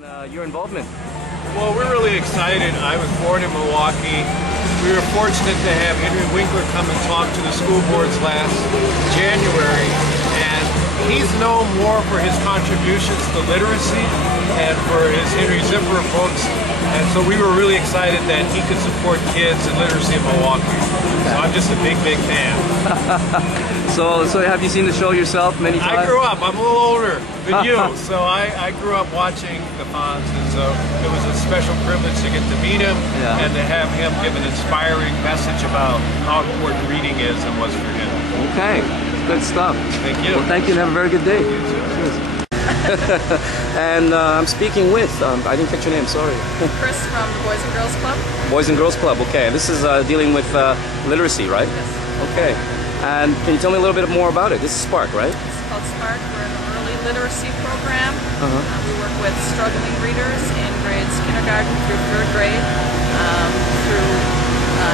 Your involvement? Well, we're really excited. I was born in Milwaukee. We were fortunate to have Henry Winkler come and talk to the school boards last January, and he's known more for his contributions to literacy and for his Henry Zipper books, and so we were really excited that he could support kids in literacy in Milwaukee. So I'm just a big fan. So have you seen the show yourself many times? I grew up. I'm a little older than you, so I grew up watching the Fonz, and so it was a special privilege to get to meet him and to have him give an inspiring message about how important reading is and was for him. Okay, good stuff. Thank you. Well, thank you and have a very good day. You too. And I'm speaking with, I didn't catch your name, sorry. Chris from the Boys and Girls Club. Boys and Girls Club, okay. This is dealing with literacy, right? Yes. Okay. And can you tell me a little bit more about it? This is Spark, right? It's called Spark. We're in an early literacy program. We work with struggling readers in grades kindergarten through 3rd grade through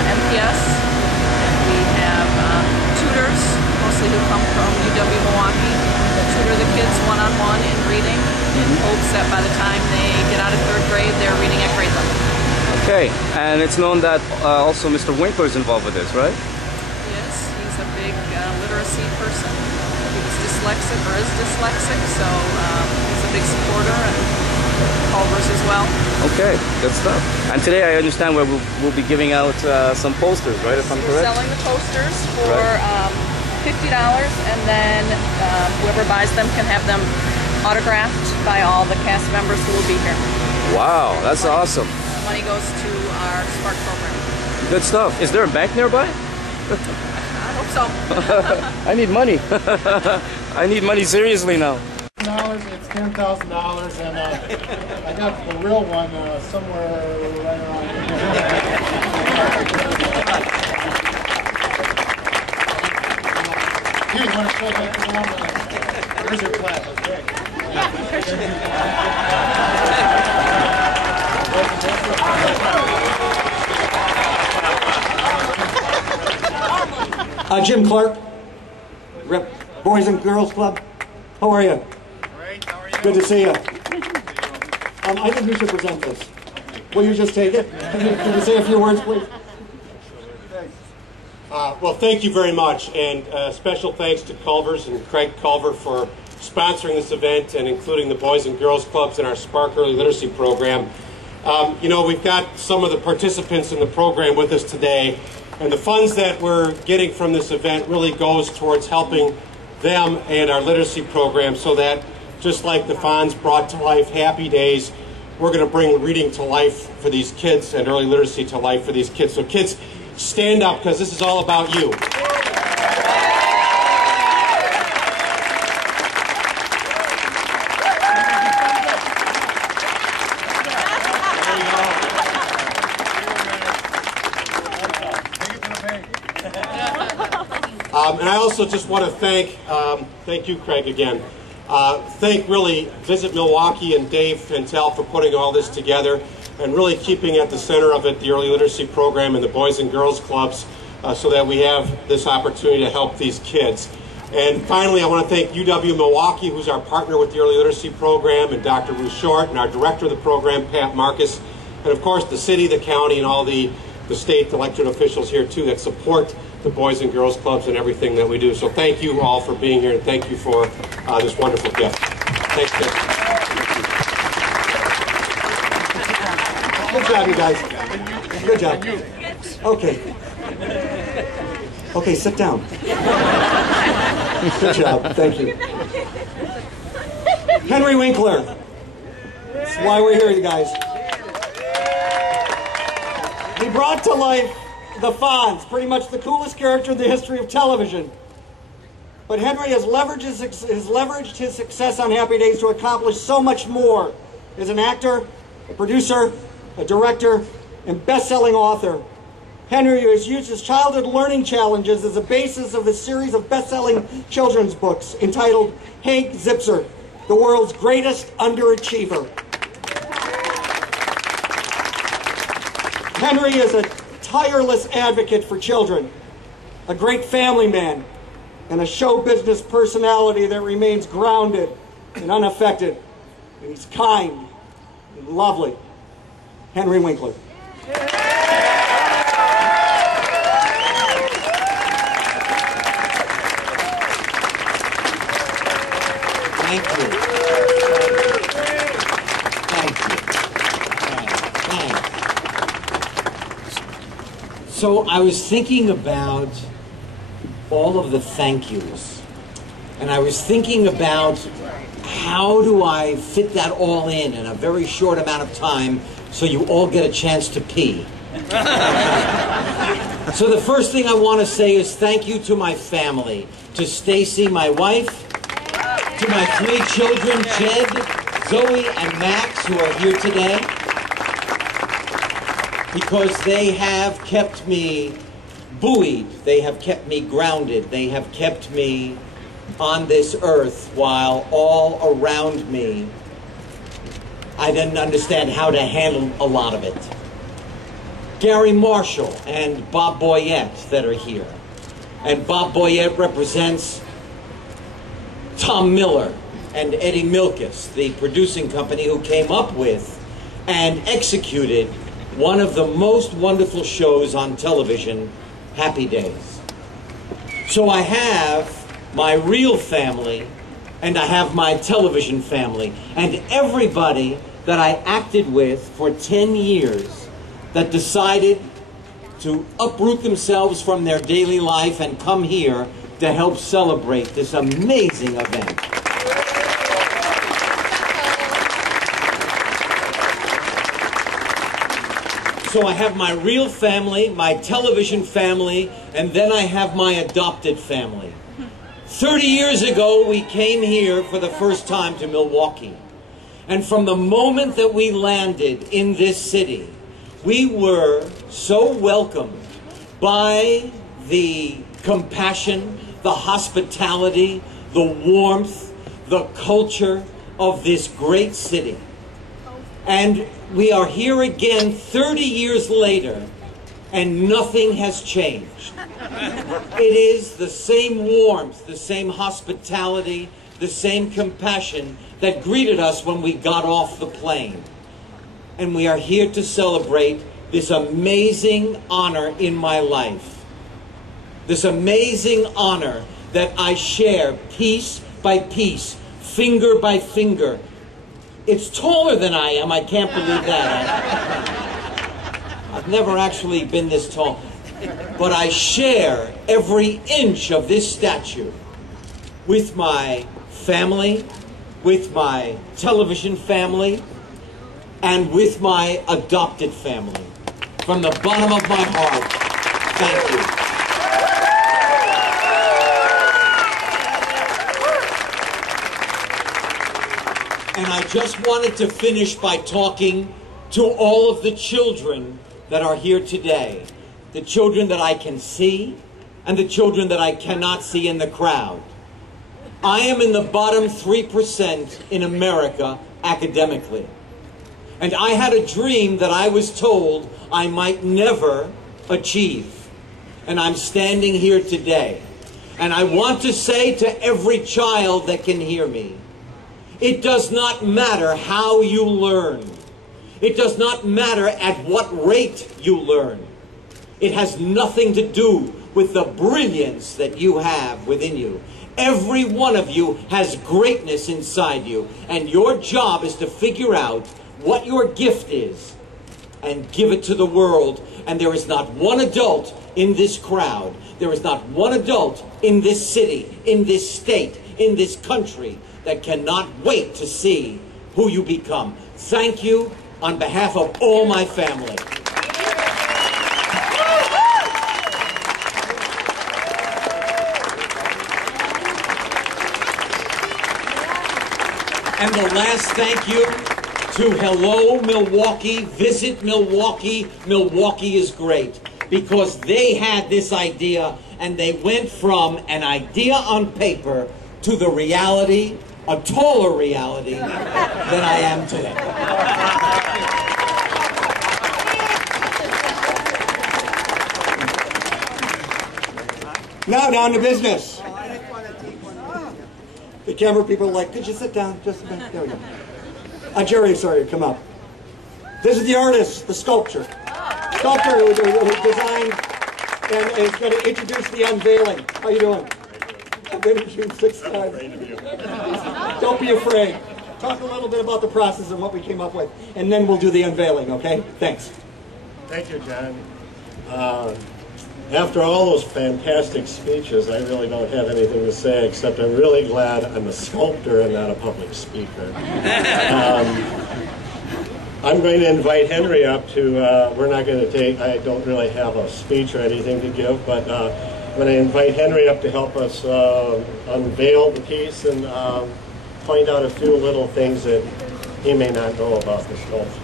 MPS. And we have tutors, mostly who come from UW-Milwaukee, that tutor the kids one-on-one in reading in hopes that by the time they get out of 3rd grade, they're reading at grade level. Okay, and it's known that also Mr. Winkler is involved with this, right? Yes, he's a big literacy person. He was dyslexic or is dyslexic, so he's a big supporter, and Culver's as well. Okay, good stuff. And today I understand we'll be giving out some posters, right, if I'm correct? We're selling the posters for $50, and then whoever buys them can have them autographed by all the cast members who will be here. Wow, that's awesome. Money goes to our Spark program. Good stuff. Is there a bank nearby? I hope so. I need money. I need money seriously now. It's $10,000, and I got the real one somewhere right around here. Here, you want to show that to them? Here's your plaque. Okay. Jim Clark, Rep Boys and Girls Club. How are you? Great, how are you? Good to see you. I think you should present this. Will you just take it? Can you say a few words, please? Well, thank you very much, and special thanks to Culver's and Craig Culver for sponsoring this event and including the Boys and Girls Clubs in our Spark Early Literacy program. You know, we've got some of the participants in the program with us today, and the funds that we're getting from this event really goes towards helping them and our literacy program, so that just like the Fonz brought to life Happy Days, we're going to bring reading to life for these kids and early literacy to life for these kids. So kids, stand up, because this is all about you. And I also just want to thank you, Craig, again. Thank really Visit Milwaukee and Dave Pentel for putting all this together and really keeping at the center of it the early literacy program and the Boys and Girls Clubs so that we have this opportunity to help these kids. And finally, I want to thank UW-Milwaukee, who's our partner with the early literacy program, and Dr. Ruth Short, and our director of the program, Pat Marcus, and of course the city, the county, and all the state elected officials here too that support the Boys and Girls Clubs and everything that we do. So thank you all for being here, and thank you for this wonderful gift. Thanks, Dick. Good job, you guys. Good job. Okay. Okay, sit down. Good job. Thank you. Henry Winkler. That's why we're here, you guys. He brought to life the Fonz, pretty much the coolest character in the history of television. But Henry has leveraged his success on Happy Days to accomplish so much more as an actor, a producer, a director, and best-selling author. Henry has used his childhood learning challenges as a basis of a series of best-selling children's books entitled Hank Zipser, the world's greatest underachiever. Henry is a tireless advocate for children, a great family man, and a show business personality that remains grounded and unaffected. And he's kind, Lovely. Henry Winkler. Thank you. Thank you. Thanks. So I was thinking about all of the thank yous. And I was thinking about how do I fit that all in a very short amount of time so you all get a chance to pee. So the first thing I want to say is thank you to my family, to Stacey, my wife, to my 3 children, Jed, Zoe, and Max, who are here today, because they have kept me buoyed, they have kept me grounded, they have kept me on this earth while all around me I didn't understand how to handle a lot of it. Gary Marshall and Bob Boyette that are here. And Bob Boyette represents Tom Miller and Eddie Milkus, the producing company who came up with and executed one of the most wonderful shows on television, Happy Days. So I have my real family and I have my television family and everybody that I acted with for 10 years that decided to uproot themselves from their daily life and come here to help celebrate this amazing event. So I have my real family, my television family, and then I have my adopted family. 30 years ago, we came here for the first time to Milwaukee. And from the moment that we landed in this city, we were so welcomed by the compassion, the hospitality, the warmth, the culture of this great city. And we are here again 30 years later, and nothing has changed. It is the same warmth, the same hospitality, the same compassion that greeted us when we got off the plane. And we are here to celebrate this amazing honor in my life. This amazing honor that I share piece by piece, finger by finger. It's taller than I am, I can't believe that. I've never actually been this tall. But I share every inch of this statue with my family, with my television family, and with my adopted family. From the bottom of my heart, thank you. And I just wanted to finish by talking to all of the children that are here today. The children that I can see and the children that I cannot see in the crowd. I am in the bottom 3% in America academically. And I had a dream that I was told I might never achieve. And I'm standing here today. And I want to say to every child that can hear me, it does not matter how you learn. It does not matter at what rate you learn. It has nothing to do with the brilliance that you have within you. Every one of you has greatness inside you, and your job is to figure out what your gift is and give it to the world. And there is not one adult in this crowd, there is not one adult in this city, in this state, in this country that cannot wait to see who you become. Thank you on behalf of all my family. And the last thank you to Hello Milwaukee, Visit Milwaukee, Milwaukee is great. Because they had this idea and they went from an idea on paper to the reality, a taller reality than I am today. Now down to business. The camera people are like, could you sit down just a minute? There we go. Jerry, sorry, come up. This is the artist, the sculptor who designed and is going to introduce the unveiling. How you doing? I've been with you 6 times. Don't be afraid. Talk a little bit about the process and what we came up with, and then we'll do the unveiling, okay? Thanks. Thank you, John. After all those fantastic speeches, I really don't have anything to say, except I'm really glad I'm a sculptor and not a public speaker. I'm going to invite Henry up to, we're not going to take, I don't really have a speech or anything to give, but I'm going to invite Henry up to help us unveil the piece and find out a few little things that he may not know about the sculpture.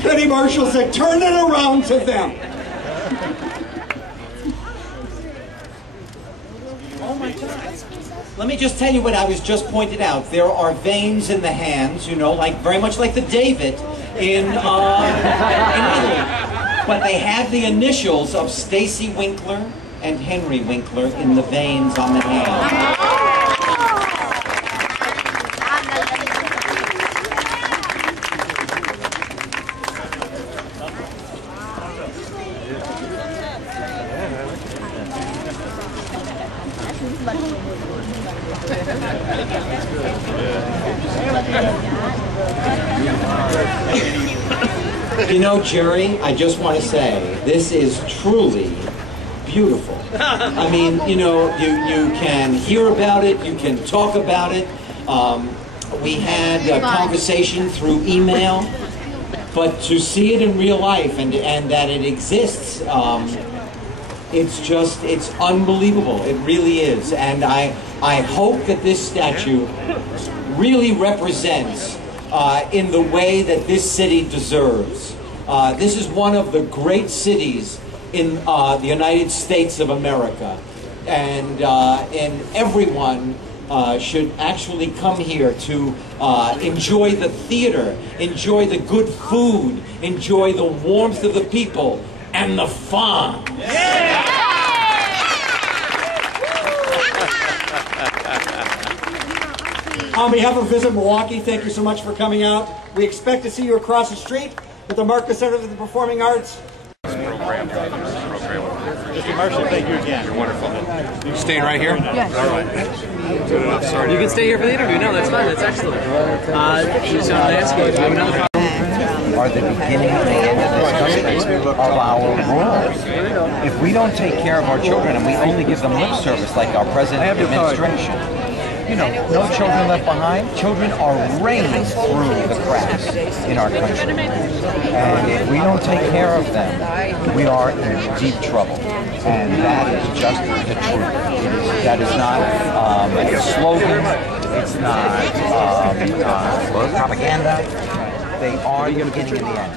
Penny Marshall said, turn it around to them. Oh my God. Let me just tell you what I was just pointed out. There are veins in the hands, you know, like very much like the David in Italy. But they have the initials of Stacey Winkler and Henry Winkler in the veins on the hand. You know, Jerry, I just want to say, this is truly beautiful. I mean, you know, you can hear about it, you can talk about it. We had a conversation through email, but to see it in real life and that it exists, it's unbelievable. It really is. And I hope that this statue really represents in the way that this city deserves. This is one of the great cities in the United States of America, and everyone should actually come here to enjoy the theater, enjoy the good food, enjoy the warmth of the people, and the fun. Yeah! On behalf of Visit Milwaukee, thank you so much for coming out. We expect to see you across the street at the Marcus Center for the Performing Arts. Mr. Marshall, thank you again. You're wonderful. You staying right here? Yes. All right. Good enough. Sorry. You can stay here for the interview. No, that's fine. That's excellent. So I'm asking you, do you have another are the beginning and the end of this country, of our world. If we don't take care of our children and we only give them lip service like our present administration, you know, no children left behind. Children are raised through the cracks in our country. And if we don't take care of them, we are in deep trouble. And that is just the truth. That is not a slogan. It's not propaganda. They are the beginning and the end.